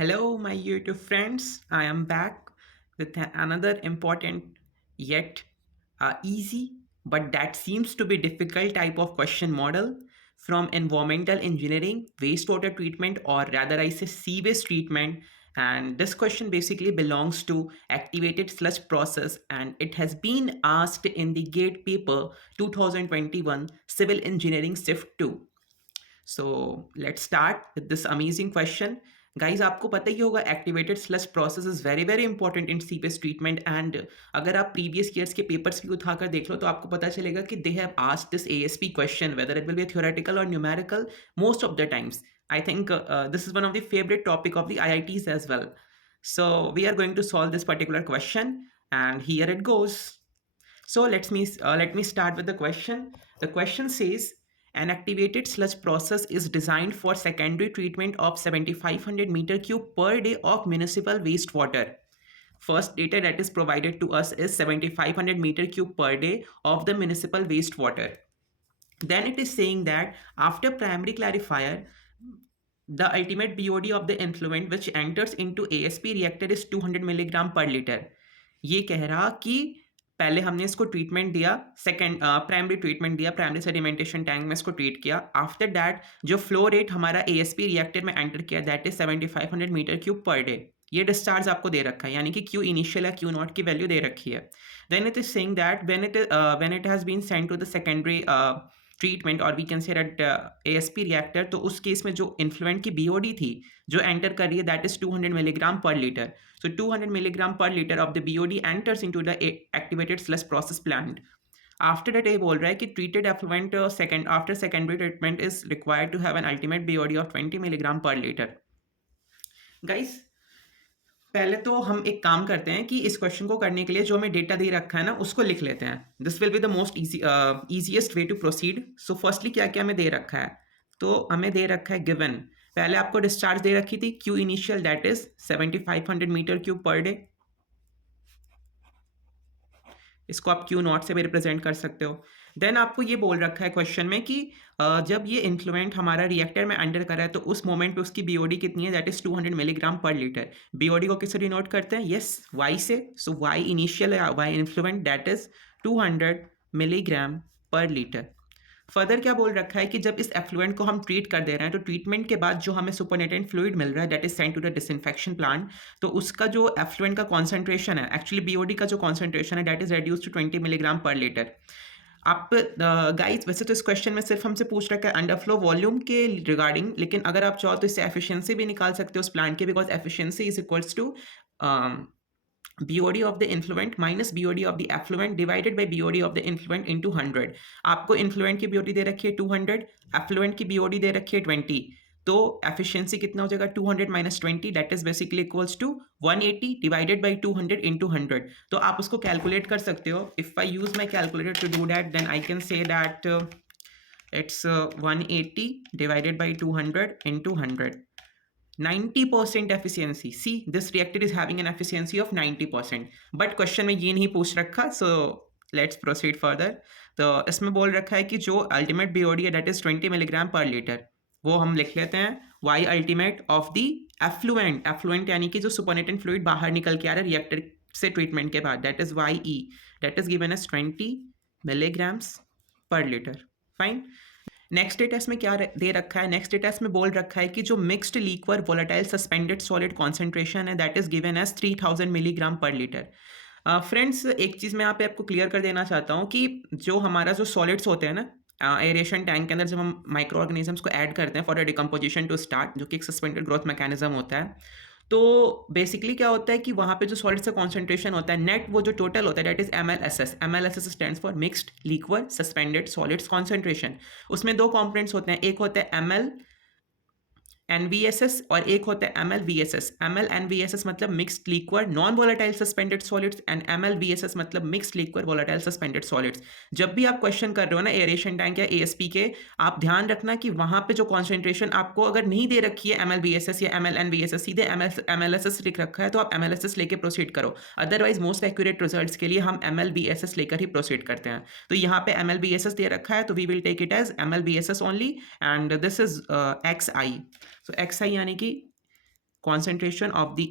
Hello, my YouTube friends. I am back with another important yet easy, but that seems to be difficult type of question model from environmental engineering, wastewater treatment, or rather, I say sea-based treatment. And this question basically belongs to activated sludge process, and it has been asked in the GATE paper 2021 Civil Engineering Shift 2. So let's start with this amazing question. Guys आपको पता ही होगा activated sludge process is very very important in सीपेस treatment and अगर आप previous years के papers भी उठाकर देख लो तो आपको पता चलेगा कि they have asked this ASP question whether it will be theoretical और numerical most of the times. I think this is one of the favorite topic of the IITs as well. So we are going to solve this particular question, and here it goes. So let me start with the question. The question says an activated sludge process is designed for secondary treatment of 7500 meter cube per day of municipal wastewater. First data that is provided to us is 7500 meter cube per day of the municipal wastewater. Then it is saying that after primary clarifier, the ultimate BOD of the influent which enters into ASP reactor is 200 milligram per liter. ये कह रहा कि पहले हमने इसको treatment दिया, second primary treatment दिया, primary sedimentation tank में इसको ट्रीट किया. आफ्टर दैट जो फ्लो रेट हमारा एएसपी रिएक्टर में एंटर किया that is 7500 metre cube per day. ये डिस्चार्ज आपको दे रखा है, यानी कि क्यू इनिशियल या क्यू नॉट की वैल्यू दे रखी है. Then it is saying that when it has been sent to the secondary treatment और we can say that ASP reactor, तो उस केस में जो इन्फ्लुएंट की बीओडी थी जो एंटर कर रही है that is 200 milligram per litre. So 200 milligram per liter of the BOD enters into the activated sludge process plant. After that, ये बोल रहा है कि treated effluent after secondary treatment is required to have an ultimate BOD of 20 milligram per liter. Guys, पहले तो हम एक काम करते हैं कि इस क्वेश्चन को करने के लिए जो हमें डेटा दे रखा है ना उसको लिख लेते हैं. This will be the most easiest way to proceed. So firstly क्या क्या हमें दे रखा है, तो हमें दे रखा है गिवन. पहले आपको डिस्चार्ज दे रखी थी Q initial that is 7500 metre cube per day. इसको आप क्यू नॉट से भी रिप्रेजेंट कर सकते हो. देन आपको ये बोल रखा है क्वेश्चन में कि जब ये इन्फ्लुएंट हमारा रिएक्टर में अंडर करा है तो उस मोमेंट पे उसकी बीओडी कितनी है that is 200 milligram per litre. BOD को किससे डिनोट करते हैं, यस वाई से. सो वाई इनिशियल या Y influent that is 200 milligram per litre. Further क्या बोल रखा है कि जब इस एफ्लुएंट को हम ट्रीट कर दे रहे हैं तो ट्रीटमेंट के बाद जो हमें सुपरनेटेंट फ्लूइड मिल रहा है that is sent to the disinfection plant, तो उसका जो एफ्लुएंट का कॉन्सेंट्रेशन है, एक्चुअली बीओडी का जो कॉन्सेंट्रेशन है that is reduce to 20 milligram per litre. आप गाइस वैसे तो इस क्वेश्चन में सिर्फ हमसे पूछ रखा है अंडरफ्लो वॉल्यूम के रिगार्डिंग, लेकिन अगर आप चाहो तो इससे एफिशिएंसी भी निकाल सकते हो उस प्लांट की, because efficiency is equals to BOD of the influent minus BOD of the effluent divided by BOD of the influent into 100. आपको influent की BOD दे रखी है 200, effluent की BOD दे रखी है 20, तो एफिशिएंसी कितना हो जाएगा 200 minus 20 that is basically equals to 180 divided by 200 into 100. तो आप उसको कैलकुलेट कर सकते हो. If I use my calculator to do that then I can say that it's 180 divided by 200 into 100. 90% efficiency. See, this reactor is having an efficiency of 90%. But question में ये नहीं पूछ रखा, सो लेट्स प्रोसीड फर्दर. तो इसमें बोल रखा है कि जो अल्टीमेट बीओडी है that is 20 milligram per litre, वो हम लिख लेते हैं Y ultimate of the effluent. Effluent यानी कि जो सुपरनेटेंट फ्लूइड बाहर निकल के आ रहा है रिएक्टर से ट्रीटमेंट के बाद that is Y E that is given as 20 milligrams per litre. Fine. Next data इसमें क्या दे रखा है, नेक्स्ट डेटा इसमें बोल रखा है कि जो mixed liquid volatile suspended solid concentration है that is given as 3000 milligram per litre. Friends एक चीज़ मैं यहाँ पे आपको क्लियर कर देना चाहता हूँ कि जो हमारा जो सॉलिड्स होते हैं ना एरेशन टैंक के अंदर जब हम माइक्रो ऑर्गेनिजम्स को ऐड करते हैं for a decomposition to start, जो कि एक सस्पेंडेड ग्रोथ मैकेनिज्म होता है, तो बेसिकली क्या होता है कि वहाँ पे जो सॉलिड का कॉन्सेंट्रेशन होता है नेट वो जो टोटल होता है that is MLSS. MLSS stands for mixed liquid suspended solids concentration. उसमें दो कंपोनेंट्स होते हैं, एक होता है ML NVSS और एक होता है MLVSS. ML NVSS मतलब mixed liquid non volatile suspended solids and MLVSS मतलब mixed liquid volatile suspended solids. जब भी आप क्वेश्चन कर रहे हो ना एरेशन टैंक या ASP के, आप ध्यान रखना कि वहाँ पे जो कॉन्सेंट्रेशन आपको अगर नहीं दे रखी है MLVSS या ML NVSS, सीधे MLSS लिख रखा है तो आप MLSS लेके प्रोसीड करो. अदरवाइज मोस्ट एक्यूरेट रिजल्ट्स के लिए हम MLVSS लेकर ही प्रोसीड करते हैं. तो यहाँ पे MLVSS दे रखा है तो we will take it as MLVSS only and this is XI. So XI यानी कि concentration of the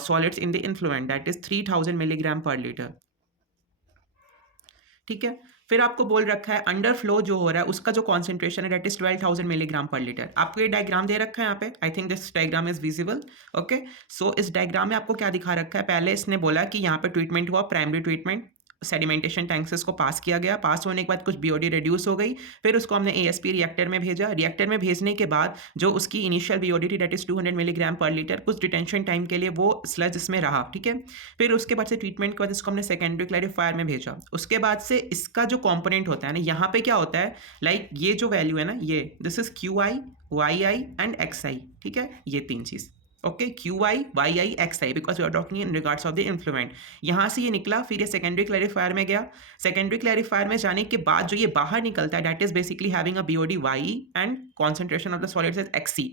solids in the influent, that is 3000 milligram per liter. ठीक है, फिर आपको बोल रखा है अंडर फ्लो जो हो रहा है उसका जो कॉन्सेंट्रेशन है that is 12,000 milligram per litre. आपको ये डायग्राम दे रखा है यहाँ पे. I think this diagram is visible. Okay, so इस डायग्राम में आपको क्या दिखा रखा है, पहले इसने बोला कि यहाँ पे ट्रीटमेंट हुआ, प्राइमरी ट्रीटमेंट, सेडिमेंटेशन टैंक से इसको पास किया गया, पास होने के बाद कुछ बीओडी रिड्यूस हो गई, फिर उसको हमने एएसपी रिएक्टर में भेजा. रिएक्टर में भेजने के बाद जो उसकी इनिशियल बीओडी थी that is 200 milligram per litre, कुछ डिटेंशन टाइम के लिए वो स्लज इसमें रहा. ठीक है, फिर उसके बाद से ट्रीटमेंट के बाद इसको हमने सेकेंडरी क्लैरिफायर में भेजा. उसके बाद से इसका जो कॉम्पोनेंट होता है ना, यहाँ पे क्या होता है, लाइक ये जो वैल्यू है ना, ये this is Q I, Y I and X I. ठीक है, ये तीन चीज़. Okay, Q I, Y I, X I, because we are talking in regards of the influent. यहाँ से ये निकला, फिर ये सेकेंडरी क्लैरिफायर में गया. सेकेंडरी क्लैरिफायर में जाने के बाद जो ये बाहर निकलता है that is basically having a BOD Y and concentration of the solids is XE.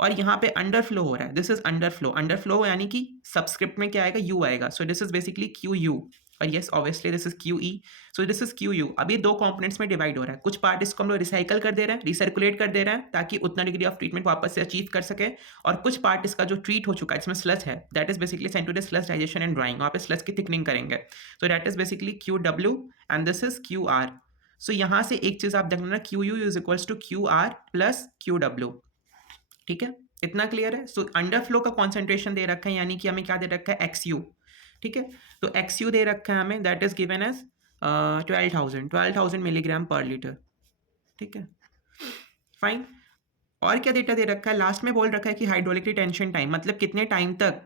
और यहाँ पे अंडर फ्लो हो रहा है, this is under flow. Under flow यानी कि सबस्क्रिप्ट में क्या आएगा, यू आएगा. So this is basically Q U, और yes obviously this is Q E. So this is Q U. अब ये दो कंपोनेंट्स में डिवाइड हो रहा है. कुछ पार्ट इसको हम लोग रिसाइकल कर दे रहे हैं, रिसर्कुलेट कर दे रहे हैं, ताकि उतना डिग्री ऑफ ट्रीटमेंट वापस से अचीव कर सके. और कुछ पार्ट इसका जो ट्रीट हो चुका है, इसमें स्लज है, that is basically sent to the sludge digestion and drying. वहाँ पे स्लज की थिकनिंग करेंगे. So that is basically Q W and this is Q R. So यहाँ से एक चीज आप देखना, Q U is equals to Q R plus Q W. ठीक है, इतना क्लियर है. सो अंडर फ्लो का कॉन्सेंट्रेशन दे रखा है, यानी कि हमें क्या दे रखा है, एक्स यू. ठीक है, तो एक्स यू दे रखा है हमें, that is given as 12,000 milligram per litre. ठीक है, फाइन. और क्या डेटा दे रखा है, लास्ट में बोल रखा है कि हाइड्रोलिक रिटेंशन टाइम, मतलब कितने टाइम तक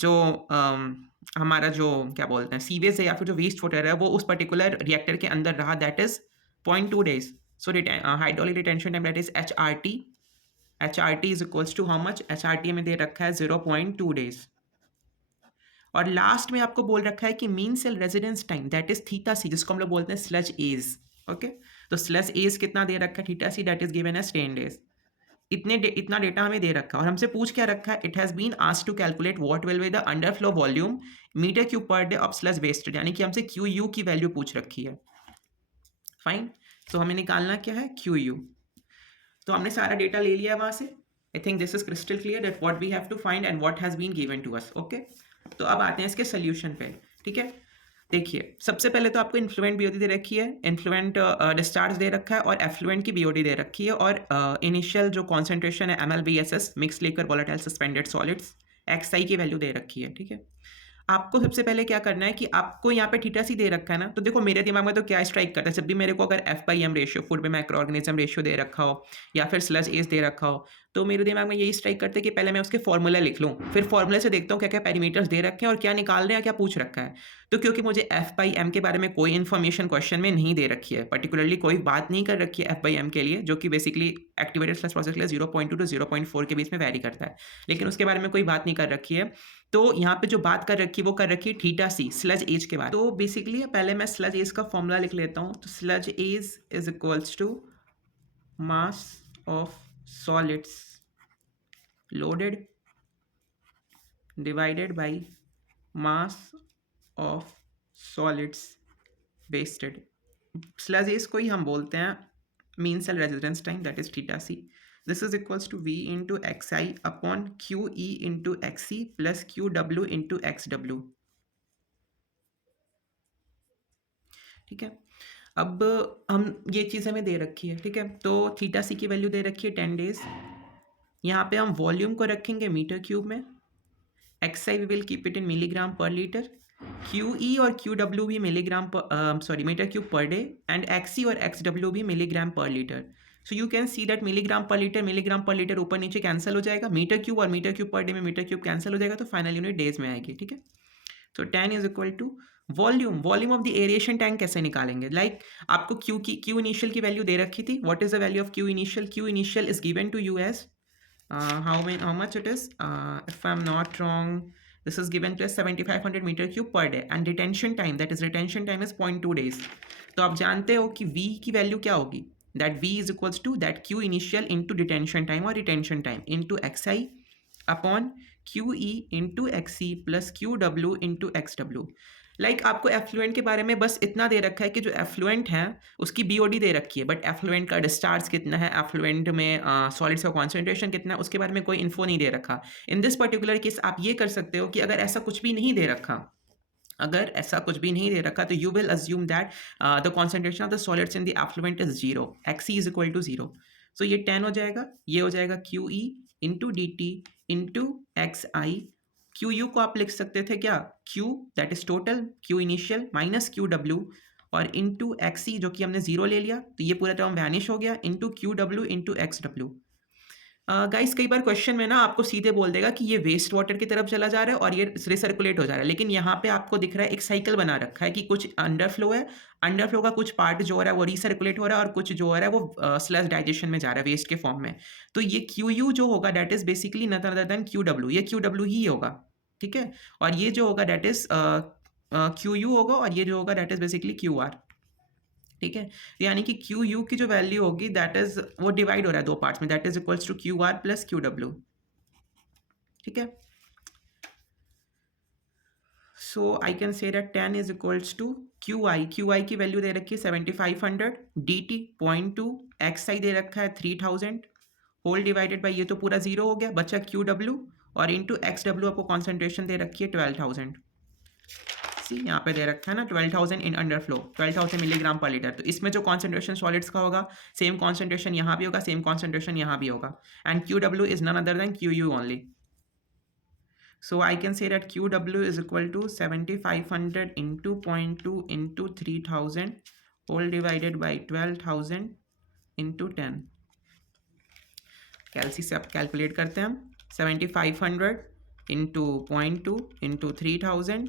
जो हमारा जो क्या बोलते हैं सीवेज है या फिर जो वेस्ट वाटर है वो उस पर्टिकुलर रिएक्टर के अंदर रहा, that is 0.2 days. So hydraulic retention time that is HRT. HRT is equals to how much, HRT में दे रखा है 0.2 days. और लास्ट में आपको बोल रखा है कि mean cell residence time that is theta C, जिसको हम लोग बोलते हैं स्लज एज. ओके, तो स्लज एज कितना दे रखा है, theta C, that is given as 10 days. इतना डेटा हमें दे रखा है और हमसे पूछ क्या रखा है, it has been asked to calculate what will be the under flow volume metre cube per day of sludge wasted, यानी कि हमसे क्यू यू की वैल्यू पूछ रखी है. फाइन, सो हमें निकालना क्या है, क्यू यू. तो हमने सारा डेटा ले लिया वहां से. I think this is crystal clear that what we have to find and what has been given to us. Okay, तो अब आते हैं इसके सोल्यूशन पे. ठीक है, देखिए सबसे पहले तो आपको इन्फ्लुएंट बीओडी दे रखी है, इन्फ्लुएंट डिस्चार्ज दे रखा है और एफ्लुएंट की बीओडी दे रखी है, और इनिशियल जो कॉन्सेंट्रेशन है MLBSS mix liquid volatile suspended solids XI की वैल्यू दे रखी है. ठीक है, आपको सबसे पहले क्या करना है कि आपको यहाँ पे थीटा सी दे रखा है ना, तो देखो मेरे दिमाग में तो क्या स्ट्राइक करता है, जब भी मेरे को अगर F/M रेशियो, फूड में माइक्रो ऑर्गेनिज्म रेशियो दे रखा हो या फिर स्लज एज दे रखा हो, तो मेरे दिमाग में यही स्ट्राइक करते हैं कि पहले मैं उसके फॉर्मूला लिख लूँ, फिर फॉर्मूले से देखता हूँ क्या क्या पैरामीटर्स दे रखे हैं और क्या निकाल रहे हैं, क्या पूछ रखा है. तो क्योंकि मुझे F/M के बारे में कोई इन्फॉर्मेशन क्वेश्चन में नहीं दे रखी है, पर्टिकुलरली कोई बात नहीं कर रखी है F/M के लिए, जो कि बेसिकली एक्टिवेटेड स्लज प्रोसेस के लिए 0.2 to 0.4 के बीच में वैरी करता है, लेकिन उसके बारे में कोई बात नहीं कर रखी है. तो यहाँ पे जो बात कर रखी है वो कर रखी है थीटा सी, स्लज एज के बाद. तो बेसिकली पहले मैं स्लज एज का फॉर्मूला लिख लेता हूँ. तो sludge age is equals to mass of solids loaded divided by mass of solids wasted. Sludge age को ही हम बोलते हैं mean cell residence time, that is theta C. This is equals to V into XI upon QE into XC plus QW into XW. ठीक है, अब हम ये चीज़ हमें दे रखी है. ठीक है, तो थीटा सी की वैल्यू दे रखी है 10 days. यहाँ पे हम वॉल्यूम को रखेंगे मीटर क्यूब में, XI we will keep it in milligram per litre, QE और QW भी milligram metre cube per day, and XC और XW भी milligram per litre. So you can see that milligram per litre ऊपर नीचे cancel हो जाएगा, metre cube और metre cube per day में मीटर क्यूब कैंसिल हो जाएगा, तो फाइनल यूनिट डेज में आएगी. ठीक है, तो 10 is equal to volume of the aeration tank कैसे निकालेंगे, लाइक आपको क्यू इनिशियल की वैल्यू दे रखी थी. What is the value of Q initial is given to you as how much it is, if I'm not wrong, this is given to us 7500 meter cube per day, and retention time is 0.2 days. तो आप जानते हो कि V की value क्या होगी, that V is equals to that Q initial into detention time और retention time into XI upon QE into XC plus QW into XW. आपको एफ्लुएंट के बारे में बस इतना दे रखा है कि जो एफ्लुएंट है उसकी बीओडी दे रखी है, बट एफ्लुएंट का डिस्चार्ज कितना है, एफ्लुएंट में सॉलिड्स का कॉन्सेंट्रेशन कितना है, उसके बारे में कोई इन्फो नहीं दे रखा। इन दिस पर्टिकुलर केस आप ये कर सकते हो कि अगर ऐसा कुछ भी नहीं दे रखा, अगर ऐसा कुछ भी नहीं दे रखा, तो you will assume that the concentration of the solids in the effluent is zero, XE is equal to zero. So ये 10 हो जाएगा, ये हो जाएगा Q E into D T into X I. Q U को आप लिख सकते थे क्या, Q that is total, Q initial minus Q W, और इंटू एक्स ई जो कि हमने जीरो ले लिया, तो ये पूरा टर्म वैनिश हो गया, into Q W into x W. Guys कई बार क्वेश्चन में ना आपको सीधे बोल देगा कि ये वेस्ट वाटर की तरफ चला जा रहा है और ये रिसर्कुलेट हो जा रहा है, लेकिन यहाँ पे आपको दिख रहा है एक साइकिल बना रखा है कि कुछ अंडर फ्लो है, अंडर फ्लो का कुछ पार्ट जो हो रहा है वो रिसर्कुलेट हो रहा है और कुछ जो हो रहा है वो स्लश डाइजेशन में जा रहा है वेस्ट के फॉर्म में। तो ये क्यू यू जो होगा that is basically nothing other than Q W, ये क्यू डब्ल्यू ही होगा, ठीक है। और ये जो होगा दैट इज क्यू यू होगा, और ये जो होगा that is basically Q R, ठीक है। यानी कि क्यू यू की जो वैल्यू होगी दैट इज, वो डिवाइड हो रहा है दो पार्ट्स में, that is equals to Q R plus Q W, ठीक है। So I can say that 10 is equals to Q I की वैल्यू दे रखी है 7500, डी टी 0.2, एक्स आई दे रखा है 3000, होल डिवाइडेड बाई ये तो पूरा जीरो हो गया, बचा क्यू डब्ल्यू, और इंटू एक्स डब्ल्यू आपको कॉन्सेंट्रेशन दे रखी है 12000। सी यहाँ पे दे रखा है ना 12000 इन अंडरफ्लो, 12000 मिलीग्राम पर लीटर। तो इसमें जो कॉन्सेंट्रेशन सॉलिड्स का होगा, सेम कॉन्सेंट्रेशन यहाँ भी होगा, सेम कॉन्सेंट्रेशन यहाँ भी होगा, and Q W is none other than Q U only. So I can say that QW is equal to 7500 into 0.2 into 3000 whole divided by 12,000 into 10। Calci से अब कैलकुलेट करते हैं हम, 7500 into 0.2 into 3000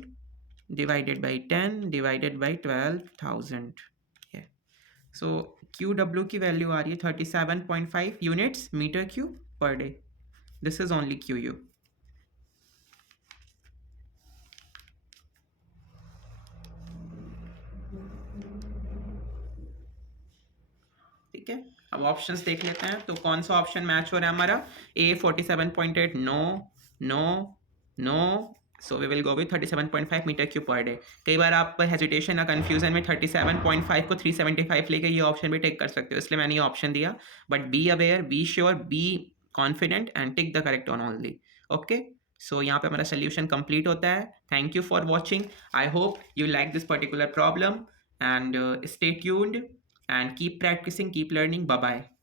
divided by 10 divided by 12,000। So Q W की value आ रही है 37.5 units metre cube per day. This is only Q U. ठीक है, अब ऑप्शंस देख लेते हैं, तो कौन सा ऑप्शन मैच हो रहा है हमारा, ए 47.8, no no no, so we will go with 37.5 metre cube per day. कई बार आप हेजिटेशन या कंफ्यूजन में 37.5 को 375 लेके ये ऑप्शन भी टेक कर सकते हो, इसलिए मैंने ये ऑप्शन दिया, but be aware, be sure, be confident and tick the correct on only. Okay, so यहाँ पे हमारा सोल्यूशन कंप्लीट होता है। Thank you for watching, I hope you like this particular problem, and stay tuned and keep practicing, keep learning. Bye bye.